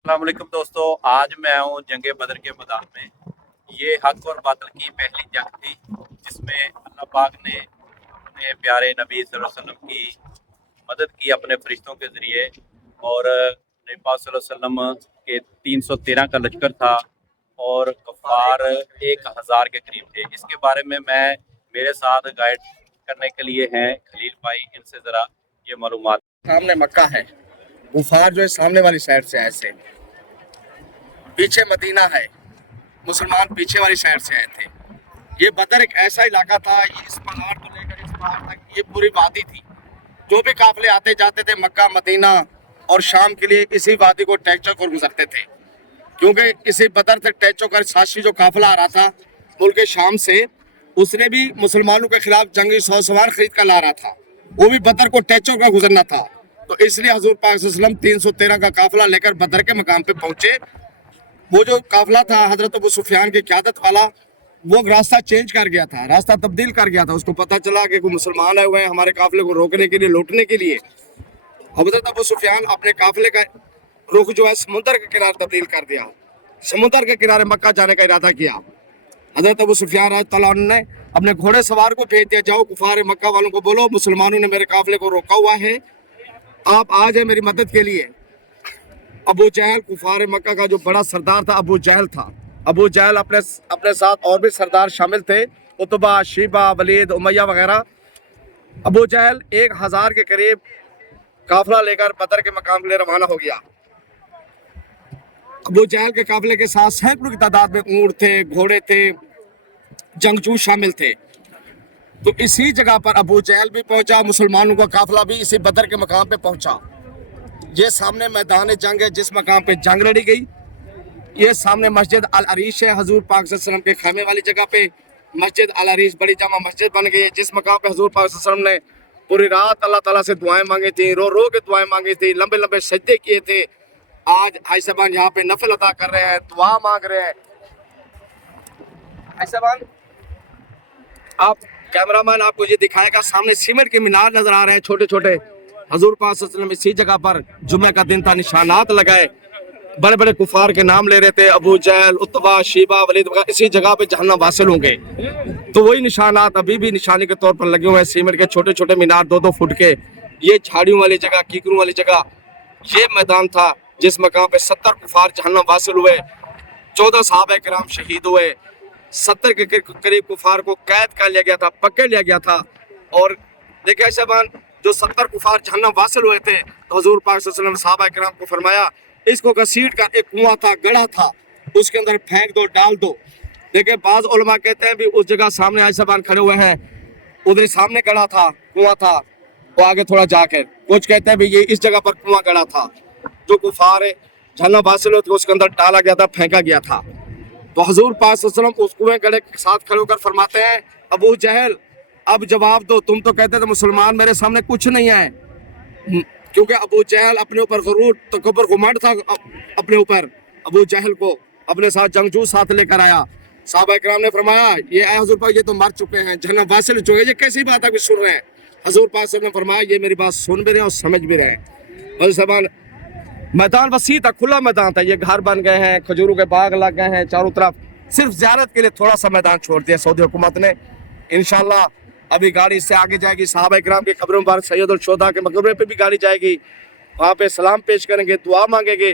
अस्सलाम वालेकुम दोस्तों, आज मैं हूँ जंगे बदर के मैदान में। ये हक और बातिल की पहली जंग थी जिसमें अल्लाह पाक ने अपने प्यारे नबी सल्लल्लाहु अलैहि वसल्लम की मदद की अपने फरिश्तों के ज़रिए। और नबी पाक सल्लल्लाहु अलैहि वसल्लम के 313 का लश्कर था और कफ़ार 1000 के करीब थे। इसके बारे में मेरे साथ गाइड करने के लिए हैं खलील भाई, इनसे ज़रा ये मालूमात। सामने मक्का है, गुफार जो है सामने वाली साइड से ऐसे, पीछे मदीना है, मुसलमान पीछे वाली साइड से आए थे। ये बदर एक ऐसा इलाका था, ये इस पहाड़ को लेकर इस पहाड़ तक ये पूरी वादी थी। जो भी काफिले आते जाते थे मक्का, मदीना और शाम के लिए इसी वादी को टैक्चर कर गुजरते थे, क्योंकि इसी बदर से टैचो कर साशी जो काफिला आ रहा था मुल्क शाम से, उसने भी मुसलमानों के खिलाफ जंगी सौ सवार खरीद कर ला रहा था, वो भी बदर को टैचो का गुजरना था। तो इसलिए हजूर पाक सल्लल्लाहु अलैहि वसल्लम 313 का काफिला लेकर बदर के मकाम पे पहुंचे। वो जो काफिला था हजरत अबू सुफियान की क़यादत वाला, वो रास्ता चेंज कर गया था, रास्ता तब्दील कर गया था। उसको पता चला कि कोई मुसलमान आए हुए हैं हमारे काफिले को रोकने के लिए, लूटने के लिए। हजरत अबू सुफियान अपने काफिले का रुख जो है समुद्र के किनारे तब्दील कर दिया, समुद्र के किनारे मक्का जाने का इरादा किया। हजरत अबू सुफियान रज़ियल्लाहु अन्हु ने अपने घोड़े सवार को भेज दिया, जाओ कुफार मक्का वालों को बोलो मुसलमानों ने मेरे काफिले को रोका हुआ है, आप आ जाए मेरी मदद के लिए। अबू जहल कुफार मक्का का जो बड़ा सरदार था अबू जहल था। अबू जहल अपने साथ और भी सरदार शामिल थे, उतबा, शीबा, वलीद, उमैया वगैरह। अबू जहल 1000 के करीब काफिला लेकर बदर के मकाम के लिए रवाना हो गया। अबू जहल के काफिले के साथ सैकड़ों की तादाद में ऊंट थे, घोड़े थे, जंगजू शामिल थे। तो इसी जगह पर अबू जहल भी पहुंचा, मुसलमानों का काफिला भी इसी बदर के मकाम पे पहुंचा। ये सामने मैदान जंग है जिस मकाम पे जंग लड़ी गई। ये सामने मस्जिद अल अरीश है, हजूर पाक सल्लल्लाहु अलैहि वसल्लम के खैमे वाली जगह पे मस्जिद अल अरीश बड़ी जामा मस्जिद बन गई है, जिस मकाम पे हजूर पाक सल्लल्लाहु अलैहि वसल्लम ने पूरी रात अल्लाह ताला से दुआएं मांगी थी, रो रो के दुआएं मांगी थी, लंबे लंबे सजदे किए थे। आज भाई साहबान यहाँ पे नफल अदा कर रहे हैं, दुआ मांग रहे हैं। भाई साहबान, आप कैमरामैन आपको ये दिखाएगा, सामने सीमेंट के मीनार नजर आ रहे हैं छोटे छोटे। हजूर पाक सल्लल्लाहु अलैहि वसल्लम इसी जगह पर जुम्मे का दिन था, निशानात लगाए, बड़े बड़े कुफार के नाम ले रहे थे, अबू जहल, उतबा, शीबा, वलीद वगैरह, इसी जगह पे जहन्नम वासिल होंगे। तो वही निशानात अभी भी निशानी के तौर पर लगे हुए हैं, सीमेंट के छोटे छोटे मीनार 2-2 फुट के। ये झाड़ियों वाली जगह, कीकरों वाली जगह, ये मैदान था जिस मकाम पे 70 कुफार जहन्नम वासिल हुए, 14 सहाबा किराम शहीद हुए, 70 के करीब कुफार को कैद कर लिया गया था, पकड़ लिया गया था। और देखिए साहबान, जो 70 कुफार जहन्नम वासिल हुए थे, तो हजूर पाक सल्लल्लाहु अलैहि वसल्लम सहाबा किराम को फरमाया, इसको घसीट कर, एक कुआं था, गड़ा था, उसके अंदर फेंक दो, डाल दो। देखिए बाज उलमा कहते हैं भी उस जगह सामने आज साहबान खड़े हुए हैं, उधर सामने गड़ा था, कुआं था, वो आगे थोड़ा जाकर कुछ कहते हैं भी ये इस जगह पर कुआं गड़ा था, जो कुफार जहन्नम वासिल हुए थे उसके अंदर डाला गया था, फेंका गया था। तो हजूर पाक सल्लल्लाहु अलैहि वसल्लम उस कुएं गड़े के साथ खड़े होकर फरमाते हैं, अबू जहल अब जवाब दो, तुम तो कहते थे मुसलमान मेरे सामने कुछ नहीं है। क्योंकि अबू जहल अपने ऊपर गरूर तकब्बुर घमंड था, अपने ऊपर अबू जहल को अपने साथ जंगजू साथ लेकर आया। साहबा इकराम ने फरमाया, ये हजूर पाक ये तो मर चुके हैं, जहन्नम वासिल हो चुके हैं, ये कैसी बात है सुन रहे हैं। हजूर पाक सल्लल्लाहु अलैहि वसल्लम ने फरमाया, ये मेरी बात सुन भी रहे और समझ भी रहे हैं। और साहबान, मैदान वसी था, खुला मैदान था, ये घर बन गए हैं, खजूरों के बाग लग गए हैं चारों तरफ, सिर्फ ज़ियारत के लिए थोड़ा सा मैदान छोड़ दिया सऊदी हुकूमत ने। इंशाल्लाह अभी गाड़ी इससे आगे जाएगी, सहाबा इकराम के कब्रों पर, सैयद और शोधा के मकबरे पे भी गाड़ी जाएगी, वहाँ पे सलाम पेश करेंगे, दुआ मांगेंगे।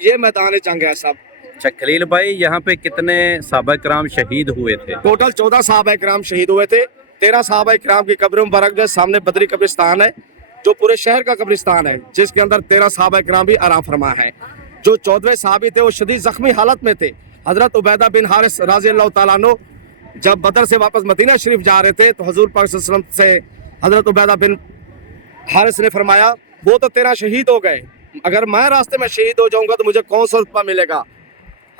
ये मैदान जंग है सब। अच्छा खलील भाई, यहाँ पे कितने सहाबा किराम शहीद हुए थे? टोटल 14 सहाबा किराम शहीद हुए थे। 13 सहाबा किराम की कब्र मुबारक जो सामने बदरी कब्रिस्तान है, जो पूरे शहर का कब्रिस्तान है, जिसके अंदर 13 सहाबा किराम भी आराम फरमा है। जो 14वें सहाबी थे वो शदीद जख्मी हालत में थे। हजरत उबैदा बिन हारिस रज़ी अल्लाह तआला अन्हु जब बदर से वापस मदीना शरीफ जा रहे थे, तो हजूर पाक सल्लल्लाहु अलैहि वसल्लम से हजरत उबैदा बिन हारिस ने फरमाया, वो तो तेरा शहीद हो गए, अगर मैं रास्ते में शहीद हो जाऊंगा तो मुझे कौन सा रुतबा मिलेगा।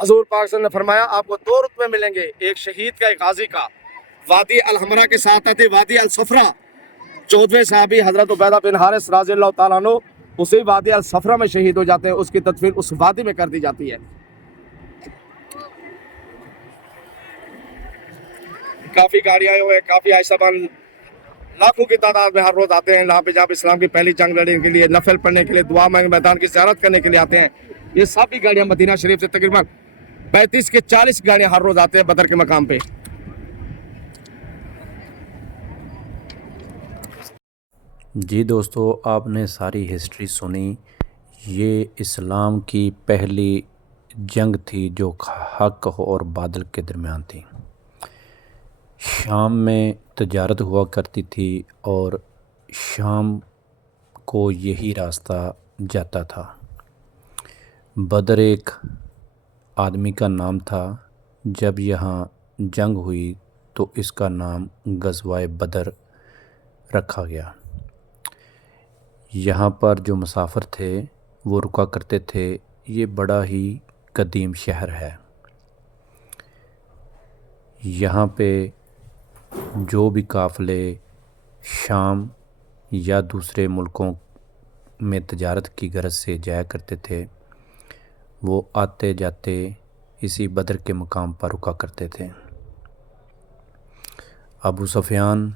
हजूर पाक सल्लल्लाहु अलैहि वसल्लम ने फरमाया, आपको 2 रुतबे मिलेंगे, एक शहीद का, एक गाजी का। वादी अल हमरा के साथ आते वादी अल सफरा, 14वें सहाबी हजरत उबैदा बिन हारिस रज़ी अल्लाह तआला अन्हु उसी वादी अल सफरा में शहीद हो जाते हैं, उसकी तदफीन उस वादी में कर दी जाती है। काफ़ी गाड़ियाँ हुए, काफ़ी आयसाबान लाखों की तादाद में हर रोज आते हैं यहाँ पे, जहाँ पे इस्लाम की पहली जंग लड़ने के लिए, नफल पढ़ने के लिए, दुआ मांग मैदान की ज़ियारत करने के लिए आते हैं। ये सभी गाड़ियाँ मदीना शरीफ से तकरीबन 35 के 40 गाड़ियाँ हर रोज आते हैं बदर के मकाम पे। जी दोस्तों, आपने सारी हिस्ट्री सुनी। ये इस्लाम की पहली जंग थी जो हक और बादल के दरमियान थी। शाम में तजारत हुआ करती थी और शाम को यही रास्ता जाता था। बदर एक आदमी का नाम था। जब यहाँ जंग हुई तो इसका नाम गज़वाए बदर रखा गया। यहाँ पर जो मुसाफिर थे वो रुका करते थे। ये बड़ा ही कदीम शहर है। यहाँ पे जो भी काफ़िले शाम या दूसरे मुल्कों में तजारत की गरज से जाया करते थे, वो आते जाते इसी बदर के मकाम पर रुका करते थे। अबू सुफियान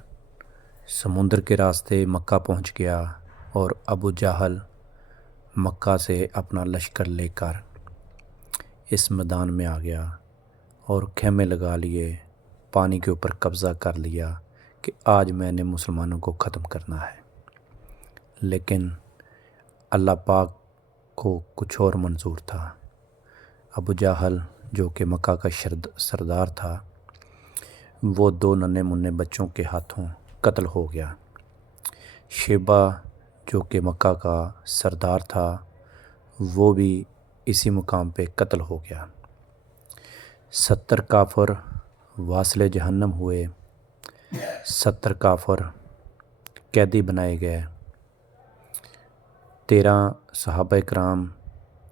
समुंदर के रास्ते मक्का पहुँच गया और अबू जहल मक्का से अपना लश्कर लेकर इस मैदान में आ गया और खेमे लगा लिए, पानी के ऊपर कब्ज़ा कर लिया कि आज मैंने मुसलमानों को ख़त्म करना है। लेकिन अल्लाह पाक को कुछ और मंजूर था। अबू जहल जो कि मक्का का सरदार था, वो 2 नन्हे मुन्ने बच्चों के हाथों कत्ल हो गया। शेबा जो कि मक्का का सरदार था, वो भी इसी मुकाम पे कत्ल हो गया। 70 काफर वासिले जहन्नम हुए, 70 काफर कैदी बनाए गए, 13 सहाबा इकराम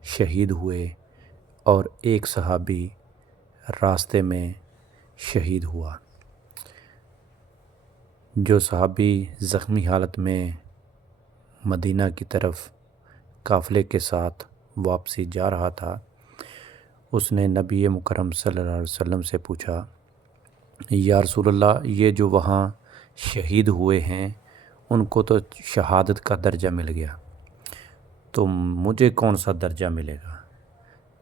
शहीद हुए और 1 सहाबी रास्ते में शहीद हुआ। जो सहाबी ज़ख्मी हालत में मदीना की तरफ काफ़िले के साथ वापसी जा रहा था, उसने नबी मुकर्रम सल्लल्लाहु अलैहि वसल्लम से पूछा, या रसूलल्लाह, ये जो वहाँ शहीद हुए हैं उनको तो शहादत का दर्जा मिल गया, तो मुझे कौन सा दर्जा मिलेगा?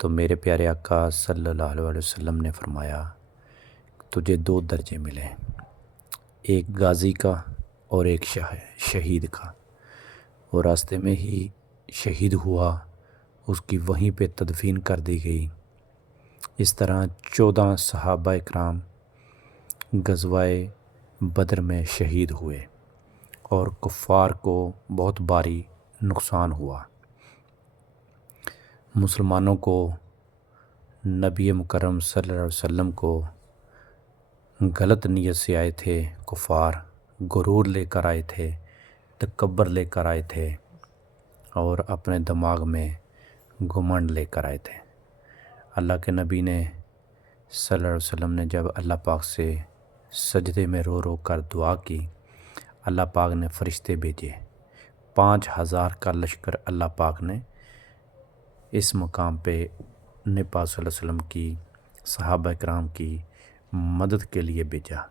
तो मेरे प्यारे आका सल्लल्लाहु अलैहि वसल्लम ने फरमाया, तुझे 2 दर्जे मिले, एक गाज़ी का और एक शहीद का। वो रास्ते में ही शहीद हुआ, उसकी वहीं पे तदफीन कर दी गई। इस तरह 14 सहाबा इकराम गज़वाए बदर में शहीद हुए और कुफ़ार को बहुत भारी नुकसान हुआ। मुसलमानों को नबी मुकर्रम सल्लल्लाहु अलैहि वसल्लम को गलत नीयत से आए थे कुफ़ार, गुरूर लेकर आए थे, तकब्बर लेकर आए थे और अपने दिमाग में घुमंड लेकर आए थे। अल्लाह के नबी ने सल्लल्लाहु अलैहि वसल्लम ने जब अल्लाह पाक से सजदे में रो रो कर दुआ की, अल्लाह पाक ने फ़रिश्ते भेजे। 5000 का लश्कर अल्लाह पाक ने इस मकाम पे नबी पाक सल्लल्लाहु अलैहि वसल्लम की सहाबा इकराम की मदद के लिए भेजा।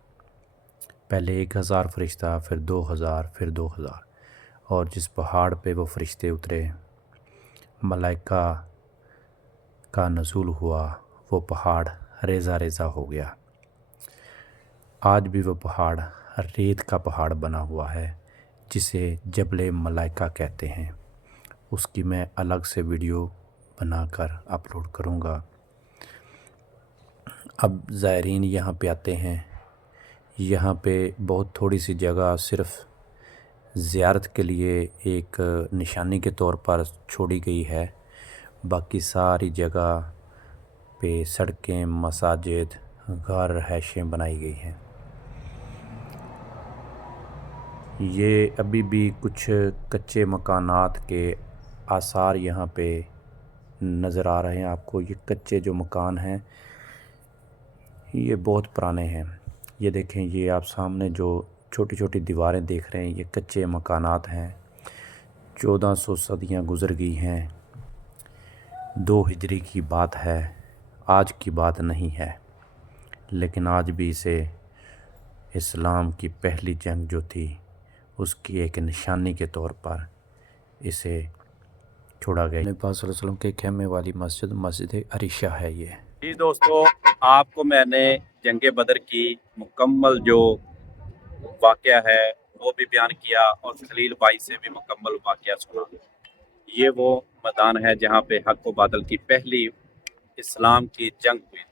पहले 1000 फ़रिश्ता, फिर 2000, फिर 2000। और जिस पहाड़ पे वो फ़रिश्ते उतरे, मलाइका का नज़ूल हुआ, वो पहाड़ रेज़ा रेज़ा हो गया। आज भी वो पहाड़ रेत का पहाड़ बना हुआ है, जिसे जबले मलाइका कहते हैं। उसकी मैं अलग से वीडियो बनाकर अपलोड करूँगा। अब ज़ायरीन यहाँ पे आते हैं। यहाँ पे बहुत थोड़ी सी जगह सिर्फ़ ज़ियारत के लिए एक निशानी के तौर पर छोड़ी गई है। बाकी सारी जगह पे सड़कें, मसाजिद, घर, रहायशें बनाई गई हैं। ये अभी भी कुछ कच्चे मकानात के आसार यहाँ पे नज़र आ रहे हैं आपको। ये कच्चे जो मकान हैं ये बहुत पुराने हैं। ये देखें, ये आप सामने जो छोटी छोटी दीवारें देख रहे हैं, ये कच्चे मकानात हैं। 1400 सदियाँ गुज़र गई हैं। 2 हिजरी की बात है, आज की बात नहीं है। लेकिन आज भी इसे इस्लाम की पहली जंग जो थी اس کی ایک نشانی کے طور پر اسے چھوڑا گیا۔ نبی پاک صلی اللہ علیہ وسلم کے خیمے والی مسجد مسجد عریشہ ہے یہ۔ جی دوستو، آپ کو میں نے جنگ بدر کی مکمل جو واقعہ ہے وہ بھی بیان کیا اور خلیل بھائی سے بھی مکمل واقعہ سنا۔ یہ وہ میدان ہے جہاں پہ حق و باطل کی پہلی اسلام کی جنگ ہوئی تھی۔